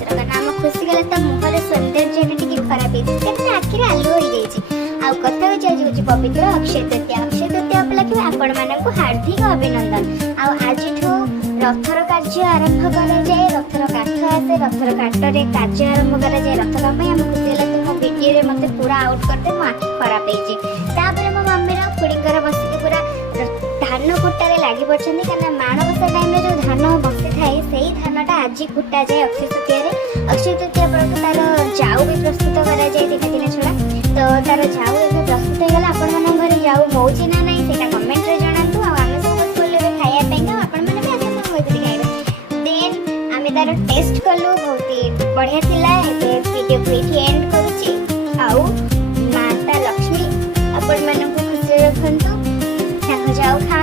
खुशी कारण आम खुशी गला तो मुहर सौंदर्य टी खराब होती आखिर आलु हो जाए कथा आज हूँ पवित्र अक्षय तृतीया उपलक्षे आपण मानक हार्दिक अभिनंदन आज रथर कार्य आरंभ कराए रथर काठ आसे रथर काठरे कार्य आरंभ कराए रथ काम आम खुशी लगे मो भिडियो मत पूरा आउट करते मो आखि खराब होपर मो मम्मी खुड़ीकर बसिक पूरा धान कुटारे लगी पड़ते कहीं माणबसा टाइम जो धान बसी थाए से धानटा आज कुटा जाए अक्षय तृतीया पर तार जाऊ भी प्रस्तुत कराए दिन छड़ा तो तार जाऊ ए प्रस्तुत होगा आपण घर जाऊ मौजी ना नहीं से कमेंट रे जणातु आम सब स्कूल में खाइबा आपण मैंने भी आगे खाइबे देन आम तार टेस्ट कलु बहुत बढ़िया थिला वीडियो को ये एंड करुची आउ माता लक्ष्मी आपण मानक खुशी रखंतु जाऊ खा